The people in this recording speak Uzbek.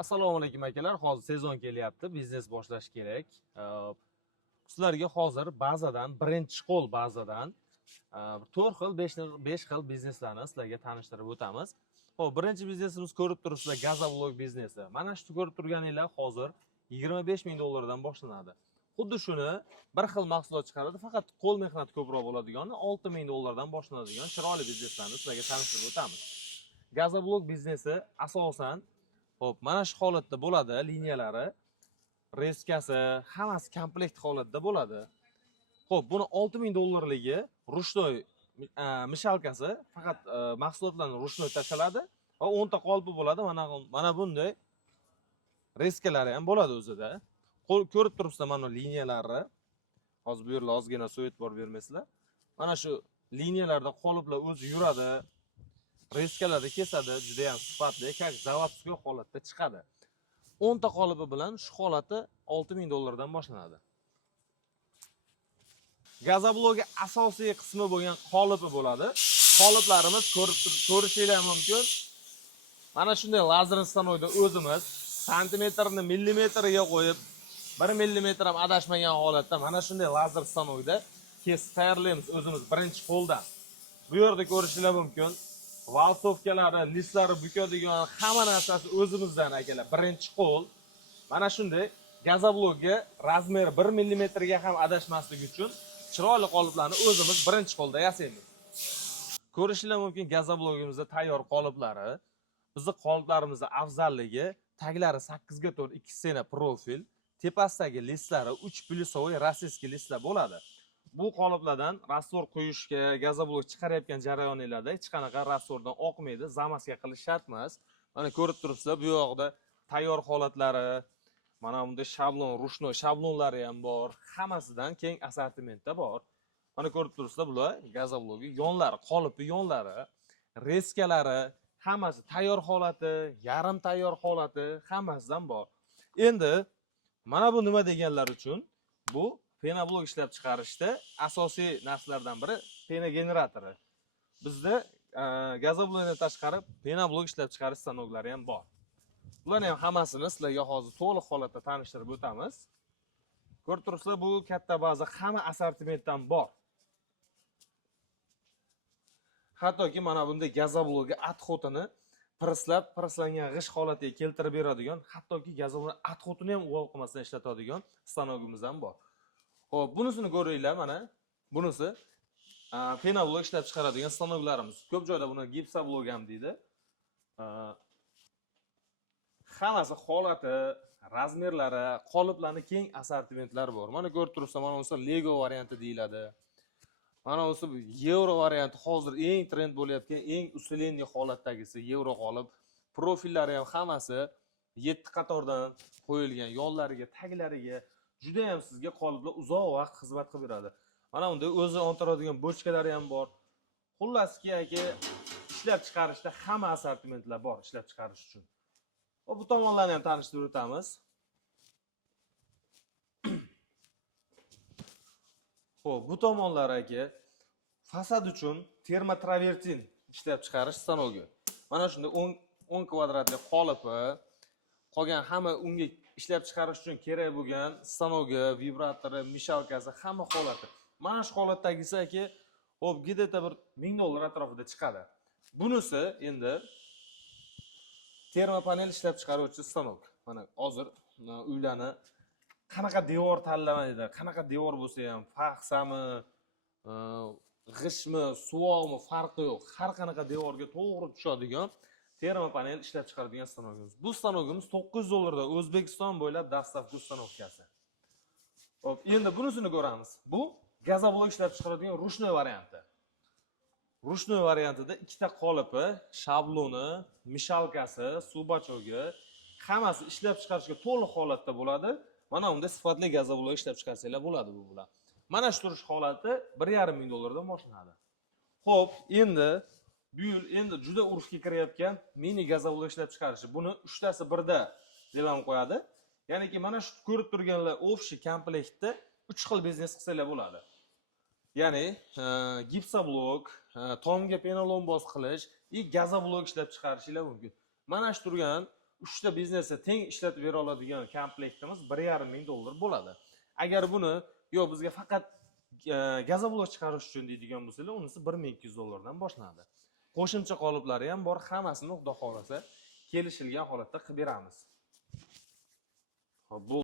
Assalomu alaykum akalar. Hozir sezon kelyapti, biznes boshlash kerak. Sizlarga hozir bazadan, birinchi qo'l bazadan 4 xil, 5 xil bizneslarni sizlarga tanishtirib o'tamiz. Xo'p, birinchi biznesimiz ko'rib turibsizlar, Gazavlog biznesi. Mana shu ko'rib turganinglar hozir 25 ming dollardan boshlanadi. Xuddi shuni bir xil mahsulot chiqaradi, faqat qo'l mehnati ko'proq bo'ladigani 6 ming dollardan boshlanadigan chiroyli bizneslarni sizlarga tanishtirib o'tamiz. Gazavlog biznesi asosan Xo'p, mana shu holatda bo'ladi, liniyalari, reskasi, hammasi komplekt holatda bo'ladi. Xo'p, buni 6000 dollarligi rushnoy mishalkasi, faqat mahsulotlarni rushnoy tashaladi va 10 ta qolpi bo'ladi. Mana bunday reskalari ham bo'ladi o'zida. Ko'rib turibsizlar mana liniyalarni. Hozir bu yerda ozgina suv e'tibor bermaysizlar. Mana shu liniyalarda qoliplar o'zi yuradi. Reskalarni kesadi, juda ham sifatli, как zavodskiy holatda chiqadi. 10 ta qolipi bilan shu holati 6000 dollardan boshlanadi. Gazavlogga asosiy qismi bo'lgan qolipi bo'ladi. Qoliplarimiz ko'rishinglar mumkin. Mana shunday lazer stanoyda o'zimiz santimetrni millimetriga qo'yib, 1 millimetr ham adashmagan holatda mana shunday lazer stanoyda kesib tayyorlaymiz o'zimiz birinchi qo'ldan. Bu yerda ko'rishinglar mumkin. Valsovkalari, listlari bukadigan hamma narsasi o'zimizdan akalar. Birinchi qo'l. Mana shunday Gazavlogga razmeri 1 millimetrga ham adashmasligi uchun chiroyli qoliplarni o'zimiz birinchi qo'lda yasaymiz. Ko'rishinglar mumkin Gazavlogimizda tayyor qoliplari. Bizning qoliplarimizning afzalligi taglari 8 ga 4 2 sena profil, tepasidagi listlari 3 plyusovoy rossiyskiy listlar bo'ladi. Bu qoliplardan rastvor quyishga, gazavlog chiqarayotgan jarayonlarda hech qanaqa rastvordan oqmaydi, zamaska qilish shart emas. Mana ko'rib turibsizlar, bu yoqda tayyor holatlari, mana bunday shablon, rushnoy shablonlari ham bor, hammasidan keng assortimentda bor. Mana ko'rib turibsizlar, bular gazavlogi yonlari, qolipi yonlari, reskalari, hammasi tayyor holati, yarim tayyor holati, hammasidan bor. Endi mana bu nima deganlar uchun? Bu penablok ishlab chiqarishda asosiy narsalardan biri pena generatori. Bizda gazavlogdan tashqari penablok ishlab chiqarish stanoklari ham bor. Bularni ham hammasini sizlarga hozir to'liq holatda tanishtirib o'tamiz. Ko'rib turibsizlar, bu katta baza hamma assortimentdan bor. Hattoki mana bunday gazavlogga atxotini preslangan g'ish holatiga keltirib beradigan, hattoki gazavlog atxotini ham uvol qilmasdan ishlatadigan stanogimiz ham bor. Xo'p, bunisini ko'ringlar, mana bunisi penablok ishlab chiqaradigan stanoklarimiz. Ko'p joyda buni gipsablog ham deydi. Hammasi holati, razmerlari, qoliplarni keng assortimentlari bor. Mana ko'rib turibsizlar, mana bunisi Lego varianti deyiladi. Mana bunisi Euro varianti, hozir eng trend bo'layotgan, eng usulenniy holatdagisi Euro qolip. Profillari ham hammasi 7 qatordan qo'yilgan, yonlariga, taglariga juda ham sizga qoliplar uzoq vaqt xizmat qilib beradi. Mana bunda o'zi o'ntiradigan bochkalari ham bor. Xullaski aka, ishlab chiqarishda hamma assortimentlar bor ishlab chiqarish uchun. Va bu tomonlarni ham tanishtirib o'tamiz. Xo'p, bu tomonlar aka fasad uchun termotravertin ishlab chiqarish stanogi. Mana shunday 10 kvadratli qolipi, qolgan hamma unga ishlab chiqarish uchun kerak bo'lgan stanogi, vibratori, mishalkasi, hamma holati. Mana shu holatdagisi aka, hop, gideta bir 1000 dollar atrofida chiqadi. Bunisi endi termopanel ishlab chiqaruvchi stanok. Mana hozir uylarni qanaqa devor tanlamaydi, qanaqa devor bo'lsa ham, faxsami, g'ishmi, suvoqmi farqi yo'q. Har qanaqa devorga to'g'ri tushadigan termopanel ishlab chiqaradigan stanogimiz. Bu stanogimiz 900 dollardan O'zbekiston bo'ylab dastavka ustanovkasi. Hop, endi bunisini ko'ramiz. Bu gazavlog ishlab chiqaradigan rushnoy varianti. Rushnoy variantida ikkita qolipi, shabloni, mishalkasi, suv bachogi, hammasi ishlab chiqarishga to'liq holatda bo'ladi. Mana unda sifatli gazavlog ishlab chiqarsanglar bo'ladi bu bilan. Mana shu turish holati 1,5 ming dollardan boshlanadi. Xo'p, endi juda urfga kirayotgan mini gazavlog ishlab chiqarishi. Buni 3 tasi birda deb ham qo'yadi. Ya'niki mana shu ko'rib turganlar общий komplektda 3 xil biznes qilsalar bo'ladi. Ya'ni gipsablok, tomga penalon bos qilish, gazavlog ishlab chiqarishinglar mumkin. Mana shu turgan uchta biznesni teng ishlatib bera oladigan komplektimiz 1,5 ming dollar bo'ladi. Agar buni yo bizga faqat gazobloq chiqarish uchun deydigan bo'lsangiz, unisi 1200 dollardan boshlanadi. Qo'shimcha qoliplari ham bor, hammasini xudo xolasa kelishilgan holatda qilib beramiz. Xo'p, bu